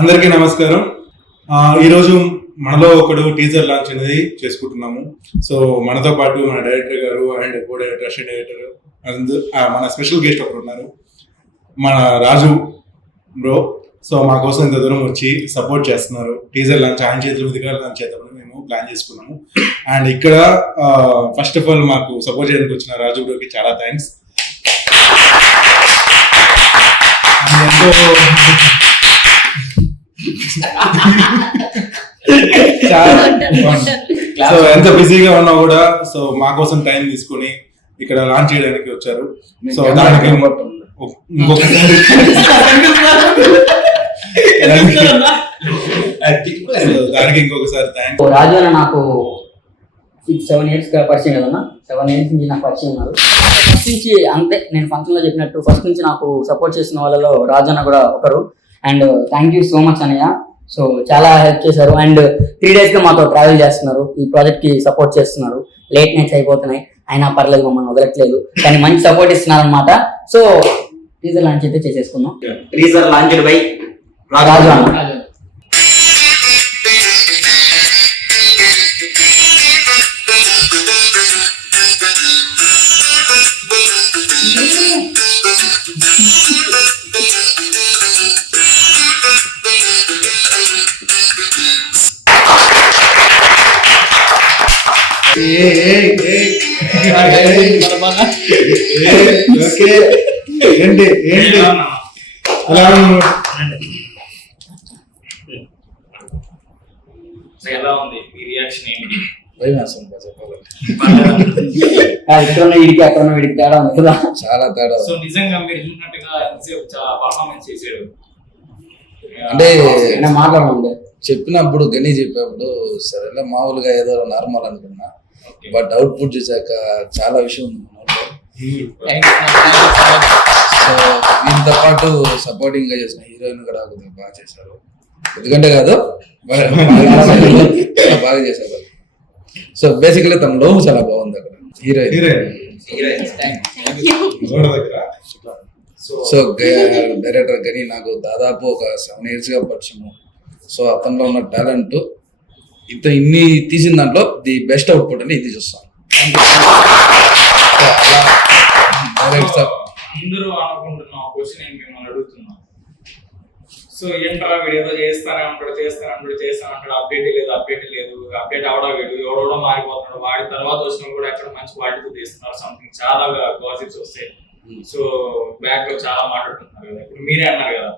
అందరికీ నమస్కారం. ఈరోజు మనలో ఒకడు టీజర్ లాంచ్ అనేది చేసుకుంటున్నాము. సో మనతో పాటు మన డైరెక్టర్ గారు and co director assistant director మన స్పెషల్ గెస్ట్ ఒకరు ఉన్నారు, మన రాజు బ్రో. సో మా కోసం ఇంత దూరం వచ్చి సపోర్ట్ చేస్తున్నారు. టీజర్ లాంచ్ ఆయన చేతుల మీదుగా లాంచ్ చేద్దామని మేము ప్లాన్ చేసుకున్నాము. అండ్ ఇక్కడ ఫస్ట్ ఆఫ్ ఆల్ మాకు సపోర్ట్ చేయడానికి వచ్చిన రాజు బ్రోకి చాలా థ్యాంక్స్. సో ఎంత బిజీగా ఉన్నా కూడా సో మా కోసం టైం తీసుకొని ఇక్కడ లాంచ్ చేయడానికి వచ్చారు. సో దానికి ఇంకొకసారి థ్యాంక్స్. రాజు అన్న నాకు 6-7 years పరిచయం కదన్నా. 7 years నుంచి నాకు పరిచయం ఉన్నారు. ఫస్ట్ నుంచి అంతే, నేను ఫంక్షన్ లో చెప్పినట్టు ఫస్ట్ నుంచి నాకు సపోర్ట్ చేసిన వాళ్ళలో రాజు అన్న కూడా ఒకరు. And thank you so much అన్నయ్య. సో చాలా హెల్ప్ చేశారు. అండ్ 3 days గా మాతో ట్రావెల్ చేస్తున్నారు, ఈ ప్రాజెక్ట్ కి సపోర్ట్ చేస్తున్నారు. లేట్ నైట్స్ అయిపోతున్నాయి అయినా పర్లేదు, మమ్మల్ని వదలట్లేదు, కానీ మంచి సపోర్ట్ ఇస్తున్నారు అనమాట. సో టీజర్ లాంచ్ అయితే చేసేసుకుందాం. టీజర్ లాంచ్ బై రాజు అన్న. ఎలా ఉంది మీ రియాక్షన్ ఏంటి? వీడికి అక్కడ వీడికి తేడా ఉంది కదా, చాలా తేడా. సో నిజంగా మీరు చూసినట్టుగా ఎంతసేపు చాలా పర్ఫార్మెన్స్ చేసాడు అంటే మాట్లాడమండి. చెప్పినప్పుడు గని చెప్పేప్పుడు సరేలే మామూలుగా ఏదో నార్మల్ అనుకున్నా, బట్ అవుట్పుట్ చూసాక చాలా విషయం ఉంది. సో వీళ్ళతో పాటు సపోర్టింగ్ గా చేసిన హీరోయిన్ కూడా కొద్దిగా బాగా చేశారు. ఎందుకంటే కాదు బాగా చేశారు. సో బేసికలీ తన లోపు చాలా బాగుంది అక్కడ హీరోయిన్. సో డైరెక్టర్ గని నాకు దాదాపు ఒక 7 years గా పరిచయము. సో అతనిలో ఉన్న టాలెంట్ ఇన్ని తీసిన దాంట్లో ది బెస్ట్ అవుట్పుట్ అని ఇది చూస్తాను. అందరూ అనుకుంటున్న క్వశ్చన్ ఏం మిమ్మల్ని అడుగుతున్నాం. సో ఏంట్రా వీడు ఏదో చేస్తానంటాడు అప్డేట్ లేదు అప్డేట్ అవడా వీడు ఎవడో మారిపోతున్నాడు, వాడి తర్వాత వచ్చిన కూడా ఎక్కడ మంచి క్వాలిటీతో తీస్తున్నారు సంథింగ్ చాలా గాసిప్స్ వస్తాయి. సో బ్యాక్ లో చాలా మాట్లాడుతున్నారు కదా, ఇప్పుడు మీరే అన్నారు కదా.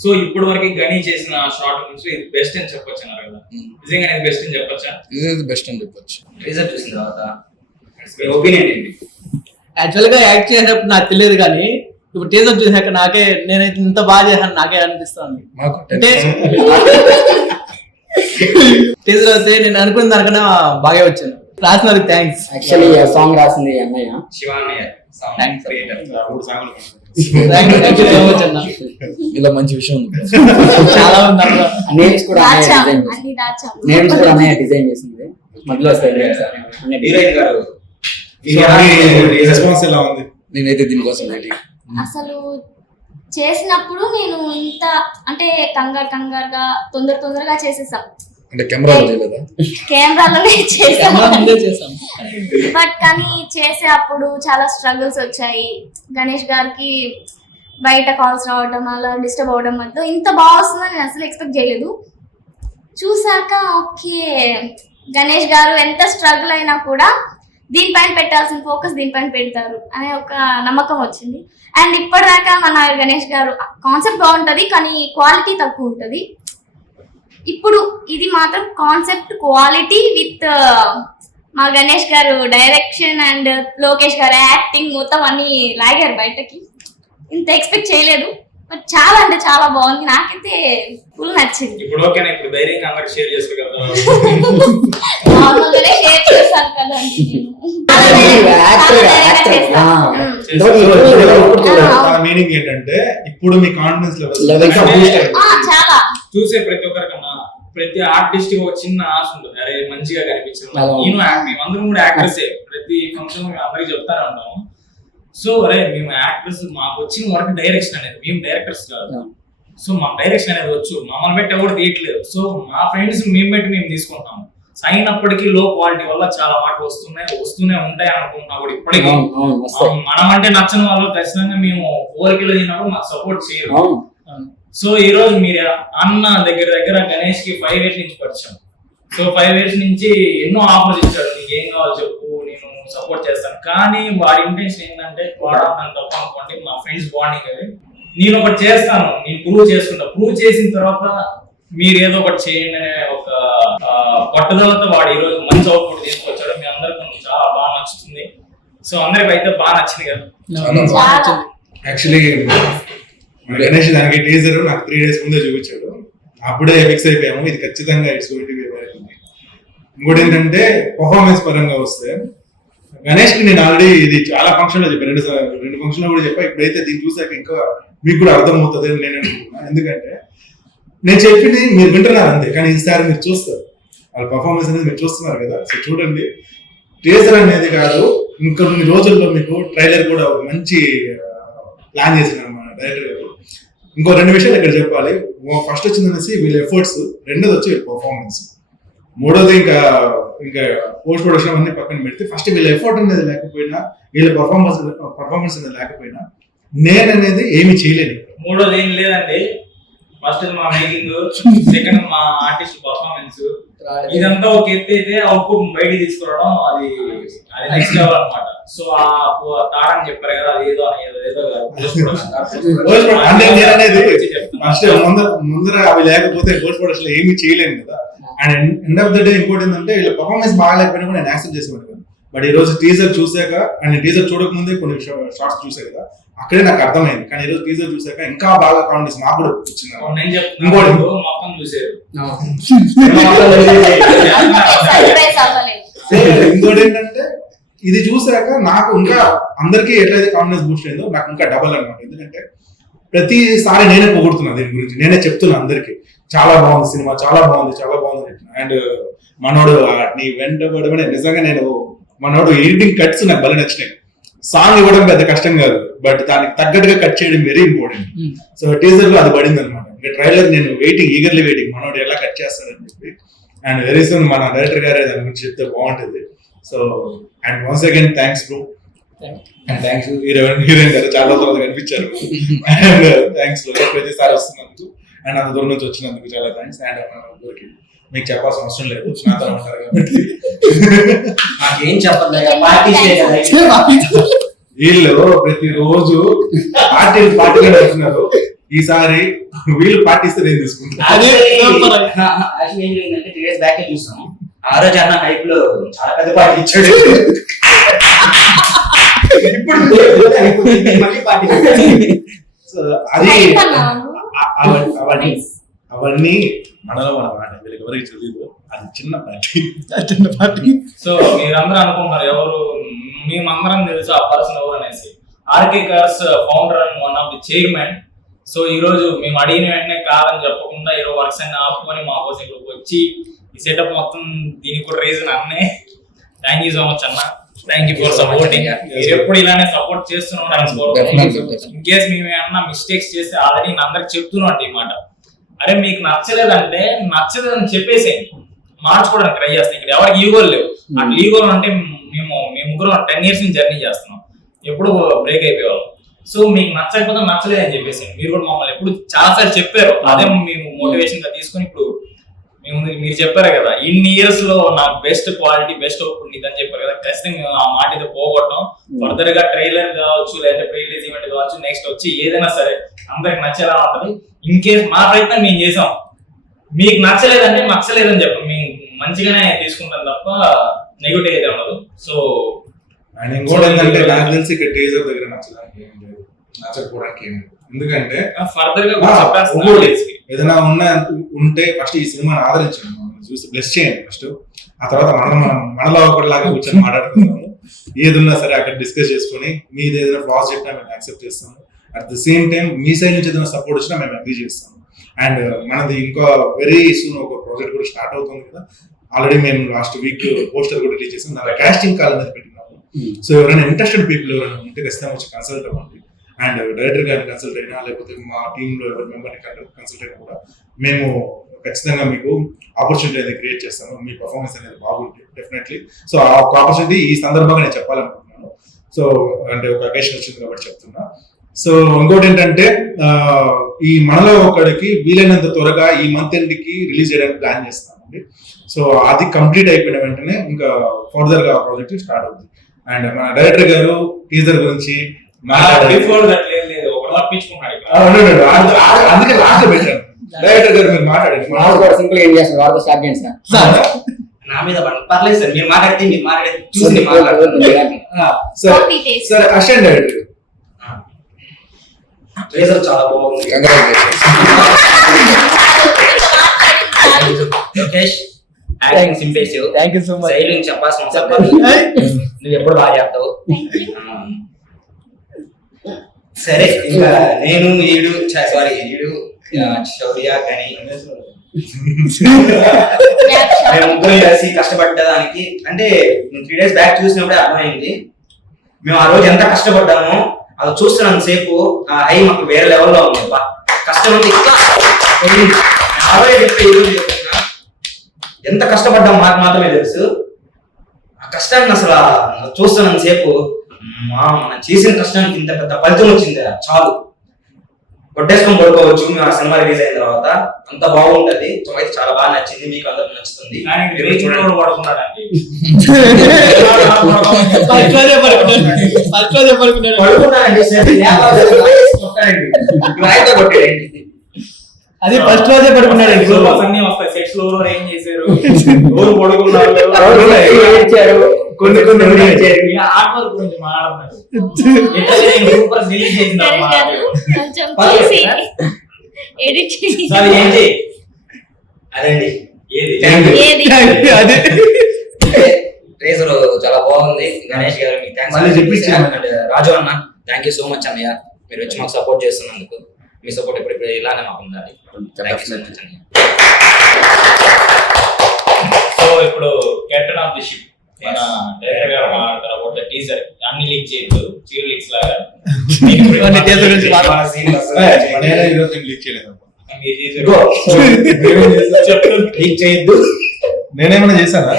సో ఇప్పటి వరకు గని చేసిన షార్ట్ నుంచి ఇది బెస్ట్ అని చెప్పొచ్చు అన్నారు కదా, నిజంగా ఇది బెస్ట్ అని చెప్పొచ్చా? ఇది బెస్ట్ అని చెప్పొచ్చు. టీజర్ చూసిన తర్వాత ఒపీనియన్ ఏంటి? యాక్చువల్ గా యాక్ట్ చేసేటప్పుడు నాకు తెలియదు, కానీ ఇప్పుడు టీజర్ చూసాక నాకే నేనైతే ఇంత బాగా చేశాను నాకే అనిపిస్తుంది. అంటే టీజర్ అయితే నేను అనుకున్న దానికన్నా బాగా వచ్చాను. రాసిన థ్యాంక్స్. యాక్చువల్లీ సాంగ్ రాసింది అన్నయ్య, శివానయ్య. ఇలా మంచి విషయం ఉంది. చాలా ఉంది. నేమ్స్ కూడా అన్నయ్య డిజైన్ చేసింది. మధ్యలో నేనైతే దీనికోసం అసలు చేసినప్పుడు నేను ఇంత అంటే కంగారుగా తొందరగా చేసేసాం. అంటే కెమెరాలోనే చేసాం. బట్ కానీ చేసే అప్పుడు చాలా స్ట్రగుల్స్ వచ్చాయి. గణేష్ గారికి బయట కాల్స్ రావడం అలా డిస్టర్బ్ అవడం వల్ల ఇంత బాగా వస్తుందని నేను అసలు ఎక్స్పెక్ట్ చేయలేదు. చూసాక ఓకే, గణేష్ గారు ఎంత స్ట్రగుల్ అయినా కూడా దీనిపైన పెట్టాల్సిన ఫోకస్ దీనిపైన పెడతారు అనే ఒక నమ్మకం వచ్చింది. అండ్ ఇప్పటిదాకా మన గణేష్ గారు కాన్సెప్ట్ బాగుంటది కానీ క్వాలిటీ తక్కువ ఉంటది. ఇప్పుడు ఇది మాత్రం కాన్సెప్ట్ క్వాలిటీ విత్ మా గణేష్ గారు డైరెక్షన్ అండ్ లోకేష్ గారు యాక్టింగ్ మొత్తం అన్ని లాగారు బయటకి. ఇంత ఎక్స్పెక్ట్ చేయలేదు, బట్ చాలా అంటే చాలా బాగుంది. నాకైతే ఫుల్ నచ్చింది. ఇప్పుడు ఓకేనా? ఇప్పుడు ధైర్యంగా అందరికి షేర్ చేస్తారు కదా, నార్మల్గానే షేర్ చేస్తాను కదా. మీనింగ్ ఏంటంటే ఇప్పుడు మీ కాన్ఫిడెన్స్ లెవెల్ చాలా చూసే ప్రతి ఒక్కరికన్నా ప్రతి ఆర్టిస్ట్ ఒక చిన్న ఆశ ఉంటుంది, అరే మంచిగా కనిపించింది. నేను యాక్టింగ్ అందరం కూడా యాక్టర్సే, ప్రతి ఫంక్షన్ అందరికి చెప్తానే ఉంటాము. సో అరే మేము యాక్టర్స్, మాకు వచ్చిన వరకు డైరెక్షన్ అనేది, మేము డైరెక్టర్స్ కాదు. సో మా డైరెక్షన్ అనేది వచ్చు, మమ్మల్ని పెట్టి ఎవరు తీయట్లేదు. సో మా ఫ్రెండ్స్ మేము పెట్టి మేము తీసుకుంటాము. అయినప్పటికీ లో క్వాలిటీ వల్ల చాలా మాటలు వస్తూనే ఉంటాయి అనుకుంటున్నా కూడా ఇప్పటికీ. మనం అంటే నచ్చిన వాళ్ళు ఖచ్చితంగా మేము 4 కిలో తిన్నప్పుడు మాకు సపోర్ట్ చేయరు. సో ఈ రోజు మీరు అన్న దగ్గర గణేష్ కి 5 years నుంచి పరిచయం. సో 5 years నుంచి ఎన్నో ఆఫర్స్ ఇచ్చాడు, నీకు ఏం కావాలో చెప్పు నేను సపోర్ట్ చేస్తాను. కానీ వాడి ఇంటెన్షన్ ఏంటంటే వాడాలని తప్ప అనుకోండి, మా ఫ్రెండ్స్ బాండింగ్ అది. నేను ఒకటి చేస్తాను, నేను ప్రూవ్ చేసిన తర్వాత మీరు ఏదో ఒకటి చేయండి అనే ఒక పట్టుదలతో వాడు ఈ రోజు మంచి అవుట్పుట్ తీసుకొచ్చాడు. మీ అందరికీ చాలా బాగా నచ్చుతుంది. సో అందరికి అయితే బాగా నచ్చింది కదా. యాక్చువల్లీ గణేష్ దానికి టీజర్ నాకు 3 days ముందే చూపించాడు. అప్పుడే ఫిక్స్ అయిపోయాము, ఇది ఖచ్చితంగా it's going to be viral. ఇంకోటి ఏంటంటే పర్ఫార్మెన్స్ పరంగా వస్తే గణేష్ కి నేను ఆల్రెడీ ఇది చాలా ఫంక్షన్ లో చెప్పాను, 2 ఫంక్షన్ లో కూడా చెప్పా. ఇప్పుడైతే దీన్ని చూసాక ఇంకా మీకు కూడా అర్థమవుతుంది అని నేను అనుకుంటున్నాను. ఎందుకంటే నేను చెప్పింది మీరు వింటున్నారు అంతే, కానీ ఈసారి మీరు చూస్తారు, వాళ్ళ పర్ఫార్మెన్స్ అనేది మీరు చూస్తున్నారు కదా. సో చూడండి, టీజర్ అనేది కాదు, ఇంకొన్ని రోజుల్లో మీకు ట్రైలర్ కూడా ఒక మంచి ప్లాన్ చేసినారు మన డైరెక్టర్ గారు. ఇంకో 2 విషయాలు ఇక్కడ చెప్పాలి. ఫస్ట్ వచ్చిందనేసి వీళ్ళ ఎఫర్ట్స్, రెండోది వచ్చి వీళ్ళ పర్ఫార్మెన్స్, మూడోది ఇంకా పోస్ట్ ప్రొడక్షన్ అన్ని పక్కన పెడితే ఫస్ట్ వీళ్ళ ఎఫర్ట్ అనేది లేకపోయినా, వీళ్ళ పర్ఫార్మెన్స్ అనేది లేకపోయినా నేను అనేది ఏమి చేయలేను. మూడోది ఏం లేదండి, ఫస్ట్ మా మేకింగ్, సెకండ్ మా ఆర్టిస్ట్ పర్ఫార్మెన్స్, ఇదంతా ఒక ఎత్తి అయితే అవుట్పుట్ బయటికి తీసుకురావడం అది నెక్స్ట్ లెవెల్ అనమాట. సో ఆ తాడని చెప్పారు కదా, అది ఏదో అంటే నేను అనేది ఫస్ట్ ముందర అవి లేకపోతే పోస్ట్ ప్రొడక్షన్ ఏమి చేయలేను కదా. And end of the day ఇంకోటి ఏంటంటే వీళ్ళ పర్ఫార్మెన్స్ బాగాలేకపోయినా కూడా నేను యాక్సెప్ట్ చేసేవాడు కదా. బట్ ఈ రోజు టీజర్ చూసాక, అండ్ టీజర్ చూడక ముందే కొన్ని షార్ట్స్ చూసా కదా, అక్కడే నాకు అర్థమైంది. కానీ ఈరోజు టీజర్ చూసాక ఇంకా బాగా కాన్ఫిడెన్స్ నాకు కూడా వచ్చింది. ఇంకోటి మొత్తం చూసారు. ఇంకోటి ఏంటంటే ఇది చూసాక నాకు ఇంకా అందరికీ ఎట్లయితే కాన్ఫిడెన్స్ బూస్ట్ అయిందో నాకు ఇంకా డబల్ అనమాట. ఎందుకంటే ప్రతిసారి నేనే పొగుడుతున్నా దీని గురించి, నేనే చెప్తున్నా అందరికి చాలా బాగుంది సినిమా, చాలా బాగుంది. అండ్ మనోడు నీ వెంట పడమని నిజంగా మనోడు ఎడిటింగ్ కట్స్ నాకు భలే నచ్చినాయి. సాంగ్ ఇవ్వడం పెద్ద కష్టం కాదు, బట్ దానికి తగ్గట్టుగా కట్ చేయడం వెరీ ఇంపార్టెంట్. సో టీజర్ లో అది పడింది అనమాట. ట్రైలర్ నేను ఈగర్లీ వెయిటింగ్ మనోడు ఎలా కట్ చేస్తాడని చెప్పి. అండ్ వెరీ సూన్ మన డైరెక్టర్ గారే దాని గురించి చెప్తే బాగుంటుంది. So and once again thanks bro, and thanks heroine గారు చాలా తర్వాత కనిపించారు. అండ్ థ్యాంక్స్ ప్రతిసారి వస్తున్నందుకు అండ్ అంత దూరం నుంచి వచ్చినందుకు చాలా థ్యాంక్స్. అండ్ మీకు చెప్పాల్సిన అవసరం లేదు, నాతో ఉంటారు కాబట్టి. నాకేం చెప్పలేదు, వీళ్ళు ప్రతిరోజు పార్టీలు వెళ్తున్నారు. ఈసారి వీళ్ళు పాటిస్తే నేను తీసుకుంటాను. ఏం జరిగిందంటే 3 days బ్యాక్ చూస్తాను, ఆ రోజు అన్న హైప్ లో చాలా పెద్ద పార్టీ ఇచ్చాడు. అది అవన్నీ మనలో మన మాట, వీళ్ళకి ఎవరికి తెలియదు. అది చిన్న పార్టీ. సో మీరందరూ అనుకుంటారు ఎవరు, మేమందరం తెలుసు ఆ పర్సన్ ఎవరు అనేసి. RK cars founder and one of the chairman. So ఈ రోజు మేము అడిగిన వెంటనే కాదని చెప్పకుండా ఈరోజు వర్క్స్ అన్ని ఆపుకొని మా కోసం ఇక్కడికి వచ్చి ఈ సెటప్ మొత్తం దీనికి కూడా రీజన్ అన్నే. థ్యాంక్ యూ సో మచ్ అన్న, థ్యాంక్ యూ ఫర్ సపోర్టింగ్. మీరు ఎప్పుడు ఇలానే సపోర్ట్ చేస్తున్నాం. ఇన్ కేస్ మేము ఏమన్నా మిస్టేక్స్ చేస్తే ఆల్రెడీ నేను అందరికి చెప్తున్నాను ఈ మాట. అరే మీకు నచ్చలేదంటే నచ్చలేదని చెప్పేసేయండి, మార్చుకోవడానికి ట్రై చేస్తాం. ఇక్కడ ఎవరికి ఈగోలు లేవు. అట్లా ఈగోలు అంటే మేము ముగ్గురు 10 years నుంచి జర్నీ చేస్తున్నాం, ఎప్పుడు బ్రేక్ అయిపోయేవాళ్ళం. సో మీకు నచ్చకపోతే నచ్చలేదని చెప్పేసి మీరు కూడా మమ్మల్ని ఎప్పుడు చాలా సార్లు చెప్పారు. అదే మేము మోటివేషన్ గా తీసుకొని ఇప్పుడు మీరు చెప్పారు కదా, ఇన్ని ఇయర్స్ లో నాకు బెస్ట్ క్వాలిటీ బెస్ట్ అవుట్పుట్ ఇదని చెప్పారు కదా, ఖచ్చితంగా ఆ మాట అయితే పోగొట్టడం. ఫర్దర్ గా ట్రైలర్ కావచ్చు, లేదా ప్రీ రిలీజ్ ఈవెంట్ కావచ్చు, నెక్స్ట్ వచ్చి ఏదైనా సరే అందరికి నచ్చేలా ఉంటది. ఇన్ కేస్ మా ప్రయత్నం మేము చేసాం, మీకు నచ్చలేదంటే నచ్చలేదని చెప్పండి, మేము మంచిగానే తీసుకుంటాం తప్ప నెగిటివ్ అయితే ఉండదు. సో అండ్ ఇంకోటి ఏంటంటే నాకు తెలిసి ఇక్కడ టీజర్ దగ్గర నచ్చడానికి ఏం లేదు, నచ్చకపోవడానికి ఏం లేదు. ఎందుకంటే ఫర్దర్ గా ఏదైనా ఉంటే ఫస్ట్ ఈ సినిమాని ఆదరించండి, చూసి బ్లెస్ చేయండి ఫస్ట్. ఆ తర్వాత మనలో ఒకటిలాగా కూర్చొని మాట్లాడుకుందాము. ఏదున్నా సరే అక్కడ డిస్కస్ చేసుకొని మీది ఏదైనా ఫ్లాస్ చెప్పినా మేము యాక్సెప్ట్ చేస్తాము. At the same time me side నుంచి ఏదైనా సపోర్ట్ వచ్చినా మేము అగ్రీ చేస్తాము. అండ్ మనది ఇంకా వెరీ సూన్ ఒక ప్రాజెక్ట్ కూడా స్టార్ట్ అవుతుంది కదా. ఆల్రెడీ మేము లాస్ట్ వీక్ పోస్టర్ కూడా రిలీజ్ చేసాం, దాని కాస్టింగ్ కాల్ అనేది పెట్టినాము. సో ఎవరైనా ఇంట్రెస్టెడ్ పీపుల్ ఎవరైనా ఉంటే ఖచ్చితంగా వచ్చి కన్సల్ట్ అవ్వండి. అండ్ డైరెక్టర్ గారిని కన్సల్ట్ అయినా లేకపోతే మా టీంలో ఎవరి మెంబర్ని కన్సల్ట్ అయినా కూడా మేము ఖచ్చితంగా మీకు ఆపర్చునిటీ అనేది క్రియేట్ చేస్తాము. మీ పర్ఫార్మెన్స్ అనేది బాగుంటుంది డెఫినెట్లీ. సో ఆ ఒక ఆపర్చునిటీ ఈ సందర్భంగా నేను చెప్పాలనుకుంటున్నాను. సో అంటే ఒక అకేషన్ వచ్చింది కాబట్టి చెప్తున్నా. సో ఇంకోటి ఏంటంటే ఈ మనలో ఒకడికి వీలైనంత త్వరగా ఈ మంత్ ఎండ్కి రిలీజ్ చేయడానికి ప్లాన్ చేస్తామండి. సో అది కంప్లీట్ అయిపోయిన వెంటనే ఇంకా ఫర్దర్ గా ప్రాజెక్ట్ స్టార్ట్ అవుతుంది. అండ్ మన డైరెక్టర్ గారు టీజర్ గురించి బిఫోర్ దట్ లేదు ఒకటి తప్పించుకున్నాడు ఇక్కడ. అందుకే లాస్ట్ పెట్టాను. డైరెక్టర్ గారు మీరు మాట్లాడండి. సింపుల్ ఏం చేస్తారు వారితో స్టార్ట్ చేయండి నా మీద పర్లేదు సార్, మీరు మాట్లాడితే చూసి సార్ అసిస్టెంట్ డైరెక్టర్ ట్రేజర్ చాలా బాగుంది. లోకేష్ యాక్టింగ్ సింపేసివ్. Thank you so much. శైలింగ్ చెప్పాల్సిన అవసరం లేదు. నువ్వు ఎప్పుడు బాగా చేస్తావు. సరే ఇంకా నేను ఈడు శౌర్య కానీ మేము ముగ్గురు కలిసి కష్టపడ్డదానికి అంటే 3 days బ్యాక్ చూసినప్పుడే అర్థమైంది. మేము ఆ రోజు ఎంత కష్టపడ్డామో అది చూస్తున్నంత సేపు ఆ ఐ మాకు వేరే లెవెల్లో ఉంది. కష్టం అంటే ఇంకా ఎంత కష్టపడ్డాం మాకు మాత్రమే తెలుసు. ఆ కష్టాన్ని అసలు చూస్తున్నంత సేపు మనం చేసిన కష్టానికి ఇంత పెద్ద ఫలితం వచ్చింది, చాలు కొట్టేసుకొని పడుకోవచ్చు. మేము ఆ సినిమా రిలీజ్ అయిన తర్వాత అంత బాగుంటది. సో అయితే చాలా బాగా నచ్చింది, మీకు అందరికి నచ్చుతుంది. అది ఫస్ట్ రోజే పడుకున్నాడు. అన్ని వస్తాయి సెట్స్ లో ఏం చేశారు, ఎవరు పడుకున్నారు, కొన్ని ఆర్ట్ వర్క్ గురించి మాట్లాడుతున్నారు. సూపర్ రిలీజ్ చేసిన ఏంటి అదండి అదే ట్రేజర్ చాలా బాగుంది. గణేష్ గారు మీకు థ్యాంక్స్. రాజు అన్న థ్యాంక్ యూ సో మచ్ అన్నయ్య, మీరు వచ్చి మాకు సపోర్ట్ చేస్తున్నందుకు. మీ సపోర్ట్ ఇప్పుడు ఇలానే మాకు ఉండాలి. థ్యాంక్ యూ సో మచ్ అన్నయ్య. సో ఇప్పుడు కెప్టెన్ ఆఫ్ ది షిప్ మన డైరెక్టర్ గారు మాట్లాడతారు అబౌట్ ద టీజర్. అన్ని లీక్ చేయొద్దు, చీర లీక్స్ లాగా లీక్ చేయొద్దు. నేనేమైనా చేశానా?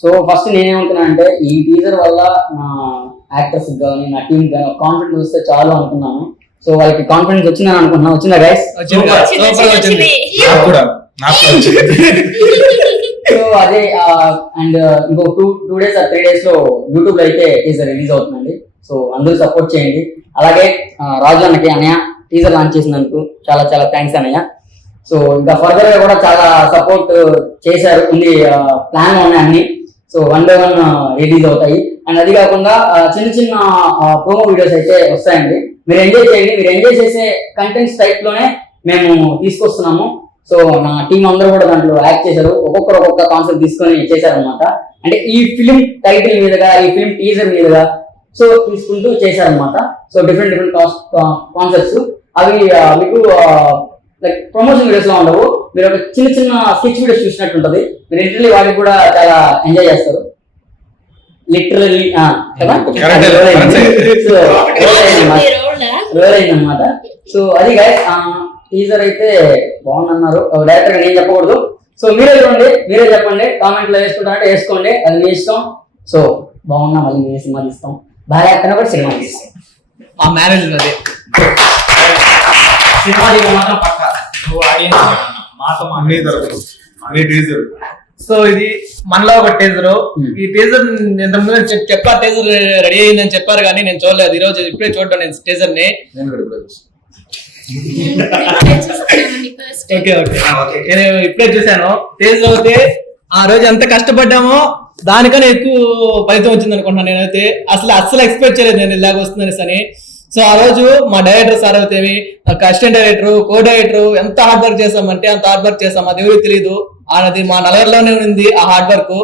సో ఫస్ట్ నేనేమంటున్నా అంటే ఈ టీజర్ వల్ల నా యాక్టర్స్ కానీ నా టీమ్ కానీ కాన్ఫిడెన్స్ వస్తే చాలు అనుకున్నాను. సో వాళ్ళకి కాన్ఫిడెన్స్ వచ్చిందని అనుకుంటున్నా. వచ్చిందా గైస్? సో అదే అండ్ ఇంకో 2 days or 3 days లో యూట్యూబ్ లో అయితే టీజర్ రిలీజ్ అవుతుందండి. సో అందరూ సపోర్ట్ చేయండి. అలాగే రాజు అన్నకి అన్నయ్య టీజర్ లాంచ్ చేసినందుకు చాలా చాలా థ్యాంక్స్ అన్నయ్య. సో ఇంకా ఫర్దర్ గా కూడా చాలా సపోర్ట్ చేశారు, ఉంది ప్లాన్ లో ఉన్నాయి అన్ని. సో 1 by 1 రిలీజ్ అవుతాయి. అండ్ అది కాకుండా చిన్న చిన్న ప్రోమో వీడియోస్ అయితే వస్తాయండి. మీరు ఎంజాయ్ చేయండి. మీరు ఎంజాయ్ చేసే కంటెంట్స్ టైప్ లోనే మేము తీసుకొస్తున్నాము. సో నా టీం అందరూ కూడా దాంట్లో యాక్ట్ చేశారు. ఒక్కొక్కరు ఒక్కొక్క కాన్సెప్ట్ తీసుకొని చేశారనమాట. అంటే ఈ ఫిలిం టైటిల్ మీదుగా, ఈ ఫిలిం టీజర్ మీదుగా సో తీసుకుంటూ చేశారనమాట. సో డిఫరెంట్ కాన్సెప్ట్స్ అవి మీకు లైక్ ప్రమోషన్ వీడియోస్ లో ఉండవు. మీరు ఒక చిన్న చిన్న స్కెచ్ వీడియోస్ చూసినట్టు ఉంటుంది. మీరు లిటరల్లీ వాటికి కూడా చాలా ఎంజాయ్ చేస్తారు. లిటరల్లీ రోల్ అయిందన్నమాట. సో అది గైస్ టీజర్ అయితే బాగుందన్నారు. డైరెక్టర్ నేను చెప్పకూడదు. సో మీరే చూడండి, మీరే చెప్పండి. కామెంట్ లో వేసుకుంటారంటే వేసుకోండి, అది మీ ఇష్టం. సో బాగున్నా మళ్ళీ మీ సినిమా తీస్తాం, బాగా యాక్టర్ కూడా సినిమా తీస్తాం. ఆ మేనేజర్ అదే సినిమా మాత్రం పక్కా. నువ్వు ఆడియన్స్ మాతో టీజర్. సో ఇది మనలో ఒక టీజర్. ఈ టీజర్ ఇంతకుముందు చెప్పా టీజర్ రెడీ అయిందని చెప్పారు కానీ నేను చూడలేదు. ఈ రోజు ఇప్పుడే చూడడం నేను టీజర్ ని. ఓకే నేను ఇప్పుడే చూసాను. టీజర్ అయితే ఆ రోజు ఎంత కష్టపడ్డామో దానికన్నా ఎక్కువ ఫలితం వచ్చింది అనుకుంటున్నాను నేనైతే. అసలు ఎక్స్పెక్ట్ చేయలేదు నేను ఇలాగ వస్తుందనేసి అని. సో ఆ రోజు మా డైరెక్టర్ సార్ అయితే అసిస్టెంట్ డైరెక్టర్, కో డైరెక్టర్ ఎంత హార్డ్ వర్క్ చేసామంటే అంత హార్డ్ వర్క్ చేసాం. అది ఎవరికి తెలియదు, అది మా నలుగురిలోనే ఉంది ఆ హార్డ్ వర్క్.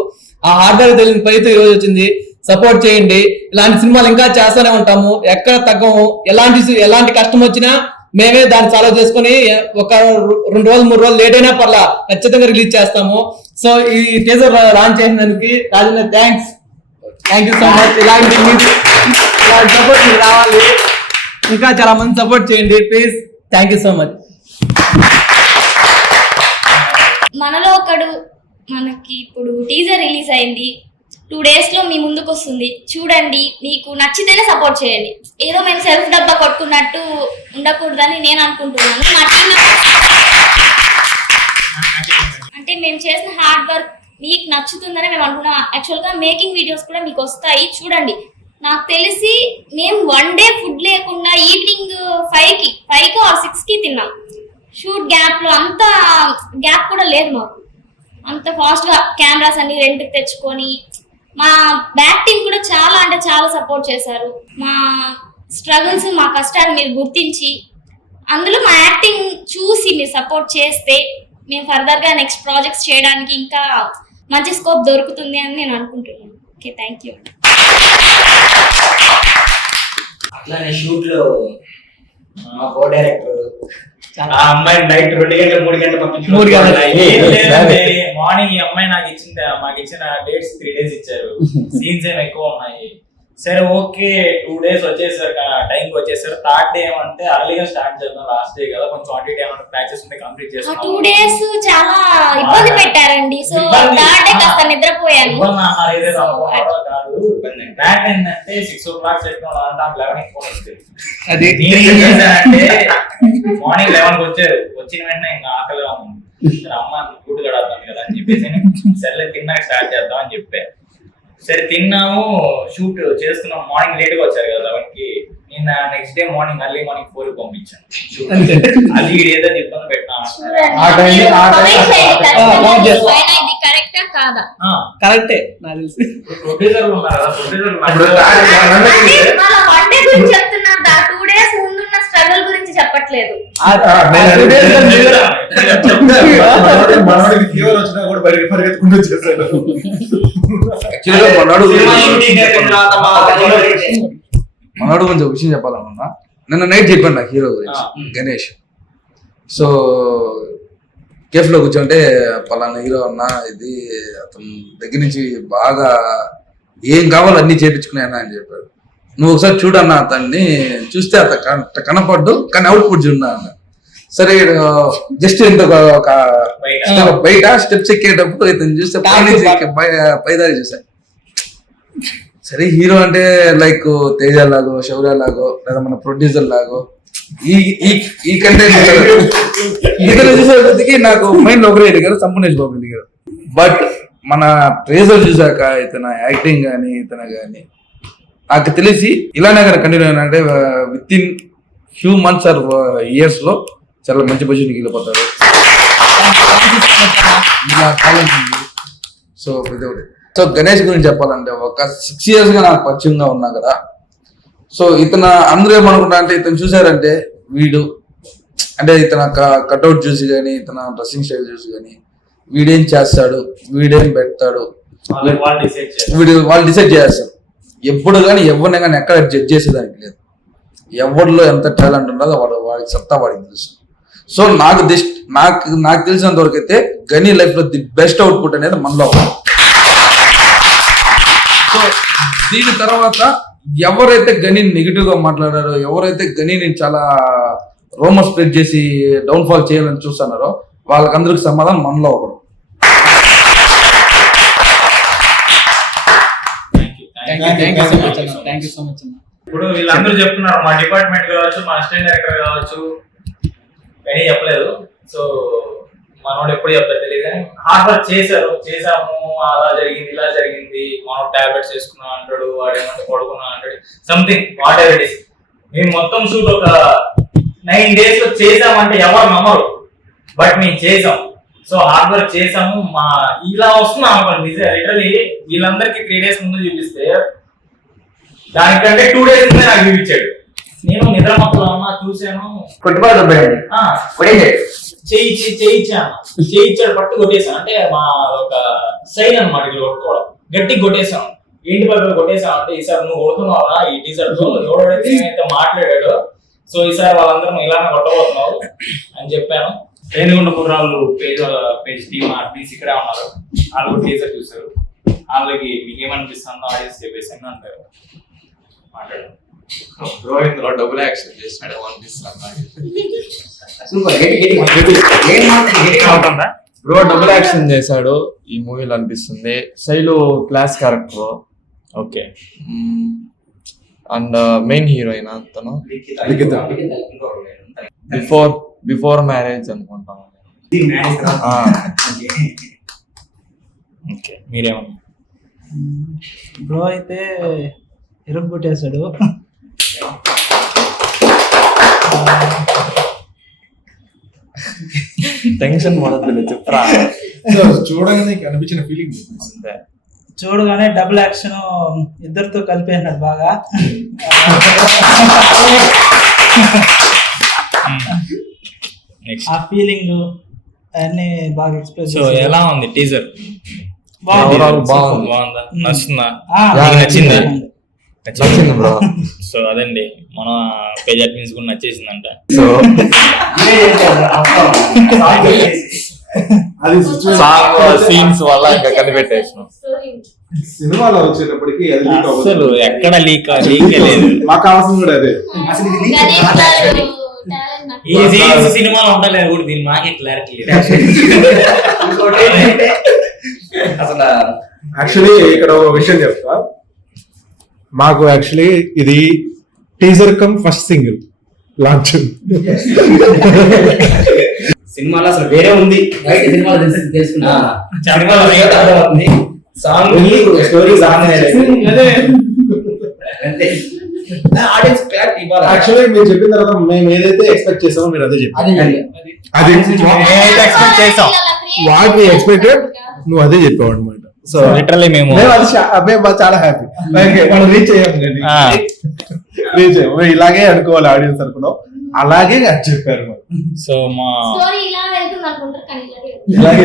ఆ హార్డ్ వర్క్ తెలియని ఫలితం ఈ రోజు వచ్చింది. సపోర్ట్ చేయండి. ఇలాంటి సినిమాలు ఇంకా చేస్తూనే ఉంటాము, ఎక్కడ తగ్గము. ఎలాంటి కష్టం వచ్చినా మేమే దాన్ని సాల్వ్ చేసుకుని ఒక 2 రోజులు 3 రోజులు లేట్ అయినా పర్లా ఖచ్చితంగా రిలీజ్ చేస్తాము. సో ఈ టీజర్ లాంచ్ చేసినందుకు Rajanna thanks. Thank you so much. ఇలాంటి సపోర్ట్ మీకు రావాలి, ఇంకా చాలా మంది సపోర్ట్ చేయండి please. Thank you so much. మనలో ఒకడు మనకి ఇప్పుడు టీజర్ రిలీజ్ అయింది, 2 days లో మీ ముందుకు వస్తుంది, చూడండి. మీకు నచ్చితేనే సపోర్ట్ చేయండి. ఏదో మేము సెల్ఫ్ డబ్బా కొట్టుకున్నట్టు ఉండకూడదని నేను అనుకుంటున్నాను. మా టీం అంటే మేము చేసిన హార్డ్ వర్క్ మీకు నచ్చుతుందని మేము అనుకున్నాం. యాక్చువల్గా మేకింగ్ వీడియోస్ కూడా మీకు వస్తాయి, చూడండి. నాకు తెలిసి మేము 1 day ఫుడ్ లేకుండా ఈవినింగ్ 5కి ఆర్ 6కి తిన్నాం. షూట్ గ్యాప్లో అంత గ్యాప్ కూడా లేదు మాకు. అంత ఫాస్ట్గా కెమెరాస్ అన్ని రెంట్కి తెచ్చుకొని మా బ్యాక్ టీం కూడా చాలా అంటే చాలా సపోర్ట్ చేశారు. మా స్ట్రగుల్స్, మా కష్టాలు మీరు గుర్తించి అందులో మా యాక్టింగ్ చూసి మీరు సపోర్ట్ చేస్తే మేము ఫర్దర్గా నెక్స్ట్ ప్రాజెక్ట్స్ చేయడానికి ఇంకా మంచి స్కోప్ దొరుకుతుంది అని నేను అనుకుంటున్నాను. Okay, thank you. అట్లానే షూట్ లో మా కో డైరెక్టర్ ఆ అమ్మాయి నైట్ 2 గంటలు 3 గంటలు మార్నింగ్ ఈ అమ్మాయి మాకు ఇచ్చిన డేట్స్ 3 days ఇచ్చారు. సీన్స్ ఏమి ఎక్కువ ఉన్నాయి. సరే ఓకే 2 days వచ్చేసారు, టైంకి వచ్చేసారు. 3rd day ఏమంటే అర్లీగా స్టార్ట్ చేద్దాం, లాస్ట్ డే కదా, కొంచెం అటు ఇటు ఏమైనా ప్యాచెస్ ఉంటే కంప్లీట్ చేస్తాం. 2 days చాలా ఇబ్బంది పెట్టారండి. సో 3rd day కాస్త నిద్రపోయాను. కాదు బ్యాక్ ఏంటంటే 6 o'clock సెట్ అంటే 11కి ఫోన్ వస్తుంది. అది అంటే మార్నింగ్ 11కి వచ్చారు. వచ్చిన వెంటనే ఇంకా ఆకలిగా ఉంది, అమ్మ ఫుడ్ కడతాను కదా అని చెప్పేసి సర్లే తిన్నాక స్టార్ట్ చేద్దాం అని చెప్పారు. సరే తిన్నాము, షూట్ చేస్తున్నాం. మార్నింగ్ లేట్ గా వచ్చారు కదా 11కి. నిన్న next day morning early morning 4కి పంపించాను. అది ఏదో ఇబ్బంది పెట్టినా కరెక్టా కాదా? కరెక్టే నాకు తెలిసి. ప్రొడ్యూసర్లు ఉన్నారు కదా, చెప్తున్నారు. 2 days ముందున్న స్ట్రగుల్ గురించి చెప్పట్లేదు. మనవాడికి ఫీవర్ వచ్చినా కూడా పరిగెత్తుకుంటూ వచ్చేసాడు. మనోడు కొంచెం విషయం చెప్పాలనుకున్నా. నిన్న నైట్ చెప్పాను నాకు హీరో గురించి, గణేష్. సో కేఫ్ లో కూర్చోంటే పలానా హీరో అన్నా, ఇది అతని దగ్గర నుంచి బాగా ఏం కావాలో అన్ని చేపించుకున్నాయన్నా అని చెప్పాడు. నువ్వు ఒకసారి చూడన్నా అతన్ని, చూస్తే అతను కనపడ్డు కానీ అవుట్పుట్ చూడన్నా అన్న. సరే జస్ట్ ఇంత ఒక బయట స్టెప్స్ ఎక్కేటప్పుడు ఇతను చూస్తే పైదారి చూసా. సరే హీరో అంటే లైక్ తేజ లాగో, శౌర్య లాగో, లేదా మన ప్రొడ్యూసర్ లాగో ఈ కంటెంట్ ఇతను చూసేసరికి నాకు మైండ్ లో ఒకరే ఎదిగారు, సంపూర్ణేష్ బాబు ఎదిగారు. బట్ మన ట్రేజర్ చూసాక ఇతను యాక్టింగ్ కానీ ఇతను కానీ నాకు తెలిసి ఇలానే కానీ కంటిన్యూ అయినంటే within few months or years లో చాలా మంచి పొజిషన్కి వెళ్ళిపోతారు. సో సో గణేష్ గురించి చెప్పాలంటే ఒక 6 years గా నాకు పరిచయంగా ఉన్నా కదా. సో ఇతను అందరూ ఏమనుకుంటా అంటే ఇతను చూసారంటే వీడు అంటే ఇతను కట్అవుట్ చూసి కానీ ఇతను డ్రెస్సింగ్ స్టైల్ చూసి కానీ వీడేం చేస్తాడు, వీడేం పెడతాడు, వాళ్ళు డిసైడ్ చేస్తారు. ఎప్పుడు కానీ ఎవరిని కానీ ఎక్కడ జడ్జ్ చేసేదానికి లేదు. ఎవరిలో ఎంత టాలెంట్ ఉన్నదో వాడికి సత్తా వాడికి తెలుసు. సో నాకు తెలిసినంత వరకు అయితే గని లైఫ్ లో ది బెస్ట్ అవుట్పుట్ అనేది మనలో. సో దీని తర్వాత ఎవరైతే గని నెగిటివ్ గా మాట్లాడారో, ఎవరైతే గనిని చాలా రోమర్ స్ప్రెడ్ చేసి డౌన్ ఫాల్ చేయాలని చూస్తున్నారో వాళ్ళకందరికి సమాధానం మనలో ఒకడు. ఇప్పుడు వీళ్ళందరూ చెప్తున్నారు, మా డిపార్ట్మెంట్ కావచ్చు, మా అసిస్టెంట్ డైరెక్టర్ కావచ్చు, కానీ చెప్పలేదు. సో మనోడు ఎప్పుడు చెప్తారు తెలియదు కానీ హార్డ్ వర్క్ చేసాము, అలా జరిగింది ఇలా జరిగింది, మనోడు టాబ్లెట్స్ వేసుకున్నా అంటాడు, వాడేమంటే పడుకున్నా అంటాడు, something what ever it is. మేము మొత్తం షూట్ ఒక 9 days లో చేసామంటే ఎవరు నమ్మరు, బట్ మేము చేసాం. సో హార్డ్ వర్క్ చేసాము. మా ఇలా వస్తున్నాం అనుకోండి, లిటరలీ వీళ్ళందరికీ 3 days ముందు చూపిస్తే దానికంటే 2 days ముందే నాకు చూపించాడు. నేను నిద్ర మొత్తం అన్నా చూసాను, చేయించాడు, పట్టు కొట్టేసాను. అంటే మా ఒక సైన్ అనమాట, ఇట్లా కొట్టుకోవడం, గట్టిగా కొట్టేసాను. ఏంటి పక్కన కొట్టేసాం అంటే ఈసారి నువ్వు కొడుతున్నావా ఈ టీచర్ తో, ఎవడైతే ఏమైతే మాట్లాడాడో, సో ఈసారి వాళ్ళందరం ఇలానే కొట్టబోతున్నావు అని చెప్పాను. రేణిగుండ కుర్రాళ్ళు పేజ్ టీమ్ ఆర్టీస్ ఇక్కడే ఉన్నారు, వాళ్ళు టీచర్ చూసారు. వాళ్ళకి మీకు ఏమనిపిస్తుందో ఆడియన్స్ చెప్పేసి అని అంటారు. మాట్లాడు. బ్రో ఇందులో డబుల్ యాక్షన్ చేసినాడు అనిపిస్తుంది. సూపర్ గట్టి బ్రో డబుల్ యాక్షన్ చేశాడు ఈ మూవీలో అనిపిస్తుంది. Shailu class character. Okay. And main heroine తను లిఖిత. బిఫోర్ మ్యారేజ్ అనుకుంటాను. ఓకే, మీరేమన్నా? బ్రో అయితే ఇరగొట్టేశాడు. టెన్షన్ మొదలు చెప్పరా. సో చూడగానే అనిపించిన ఫీలింగ్ అంతే. చూడగానే డబుల్ యాక్షన్ ఇద్దరితో కలిపేసినాడు బాగా. నెక్స్ట్. ఆ ఫీలింగ్ అన్ని బాగా ఎక్స్ప్రెస్ సో ఎలా ఉంది టీజర్? Overall బాగుంది. బాగుందా? నచ్చుతుందా? Yeah, నచ్చిందా? నచ్చింది బ్రో. సో అదండి మన పేజ్ అడ్మిన్స్ కూడా నచ్చేసిందంట. సో అది సాంగ్ సీన్స్ వల్ల ఇంకా కనిపెట్టేసినాం. సినిమాలో వచ్చేటప్పటికి అది లీక్ అసలు అవ్వదు. ఎక్కడ లీకే లేదు. మాకు కావాల్సింది కూడా అదే. ఈ సీన్స్ సినిమాలో ఉండలేదు కూడా, దీని మాకే క్లారిటీ లేదు. అసలు యాక్చువల్లీ ఇక్కడ ఒక విషయం చెప్తా. మాకు యాక్చువల్లీ ఇది teaser come first single launch. సినిమాలో అసలు వేరే ఉంది. బయట సినిమాలు తెలుసుకున్నా సినిమాలో వేరే ఉంది. సాంగ్ స్టోరీ అంతే. ఆడియన్స్ క్లారిటీ ఇవ్వాలి. యాక్చువల్లీ మీరు చెప్పిన తర్వాత మేము ఏదైతే ఎక్స్పెక్ట్ చేసామో మీరు అదే చెప్పారు. అది నేనైతే ఎక్స్పెక్ట్ చేసాం. వాట్ వి ఎక్స్పెక్టెడ్ నువ్వు అదే చెప్పావు అనమాట. సో లిటరల్లీ మేము మేము చాలా హ్యాపీ. మనం రీచ్ అయ్యాము. రీచ్ అయ్యాము. ఇలాగే అనుకోవాలి ఆడియన్స్ అనుకున్నాం. అలాగే అది చెప్పారు మరి. సో మా స్టోరీ ఇలా వెళ్తుంది అనుకుంటారు కానీ ఇలాగే ఇలాగే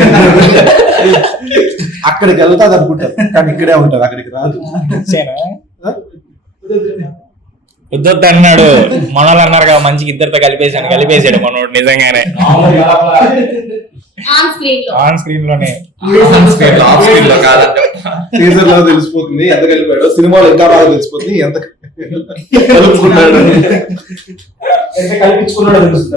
అక్కడికి వెళ్తాది అనుకుంటారు కానీ ఇక్కడే ఉంటది, అక్కడికి రాదు. వద్దొద్దు అన్నాడు మనోళ్ళు అన్నారు కదా మంచిగా ఇద్దరితో కలిపేసాడు మనోడు నిజంగానే ఆన్ స్క్రీన్ లో ఆన్ స్క్రీన్ లోనే. ఆఫ్ స్క్రీన్ లో కాదంటే టీజర్ లో తెలిసిపోతుంది ఎంత కలిపాడో, సినిమాలో ఇంకా బాగా తెలిసిపోతుంది ఎంత కలుపుకున్నాడు, ఎంత కల్పించుకున్నాడో తెలుస్తుంది.